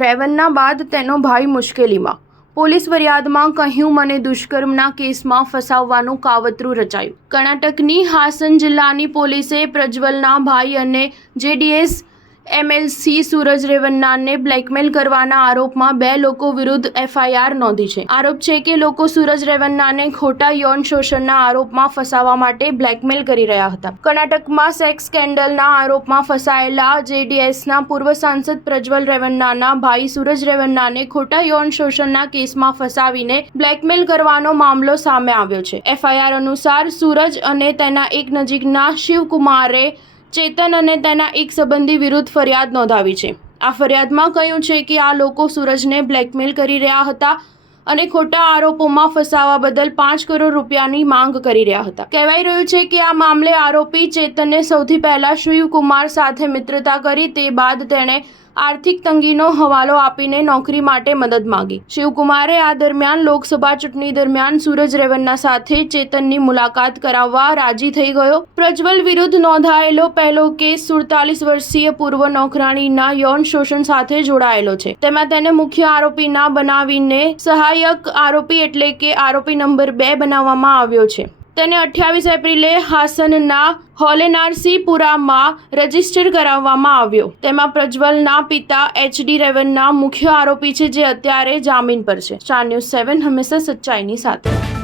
રેવન્ના બાદ તેનો ભાઈ મુશ્કેલીમાં. પોલીસ ફરિયાદમાં કહ્યું, મને દુષ્કર્મના કેસમાં ફસાવવાનું કાવતરું રચાયું. કર્ણાટકની હાસન જિલ્લાની પોલીસે પ્રજ્વલના ભાઈ અને જેડીએસ એમએલસી સૂરજ રેવન્નાને બ્લેકમેલ કરવાના આરોપમાં 2 લોકો વિરુદ્ધ એફઆઈઆર નોંધી છે. આરોપ છે કે લોકો સૂરજ રેવન્નાને ખોટા યૌન શોષણના આરોપમાં ફસાવવા માટે બ્લેકમેલ કરી રહ્યા હતા. કર્ણાટકમાં સેક્સ સ્કેન્ડલના આરોપમાં ફસાયેલા જેડીએસના પૂર્વ સાંસદ પ્રજ્વલ રેવન્નાના ભાઈ સૂરજ રેવન્નાને ખોટા યૌન શોષણના કેસમાં ફસાવીને બ્લેકમેલ કરવાનો મામલો સામે આવ્યો છે. એફઆઈઆર અનુસાર સૂરજ અને તેના એક નજીકના શિવકુમારે ચેતન અને તેના એક સંબંધી વિરુદ્ધ ફરિયાદ નોંધાવી છે. આ ફરિયાદમાં કહ્યું છે કે આ લોકો સૂરજને બ્લેકમેલ કરી રહ્યા હતા અને ખોટા આરોપોમાં ફસાવવા બદલ 5 કરોડ રૂપિયાની માંગ કરી રહ્યા હતા. કહેવાય રહ્યું છે કે આ મામલે આરોપી ચેતને સૌથી પહેલા શિવકુમાર સાથે મિત્રતા કરી, તે બાદ તેણે આર્થિક તંગીનો હવાલો આપીને નોકરી માટે મદદ માંગી. શિવકુમારે આ દરમિયાન લોકસભા ચૂંટણી દરમિયાન સૂરજ રેવન્ના સાથે ચેતનની મુલાકાત કરાવવા રાજી થઈ ગયો. પ્રજ્વલ વિરુદ્ધ નોંધાયેલો પહેલો કેસ 47 વર્ષીય પૂર્વ નોકરાણીના યૌન શોષણ સાથે જોડાયેલો છે. તેમાં તેને મુખ્ય આરોપી ના બનાવીને સહાયક આરોપી એટલે કે આરોપી નંબર 2 બનાવવામાં આવ્યો છે. તેને 28 એપ્રિલે હાસનના હોલેનારસીપુરામાં રજીસ્ટર કરાવવામાં આવ્યો. તેમાં પ્રજ્વલના પિતા એચડી રેવન્ના મુખ્ય આરોપી છે, જે અત્યારે જામીન પર છે. સ્ટાર ન્યૂઝ 7 હંમેશા સચ્ચાઈની સાથે.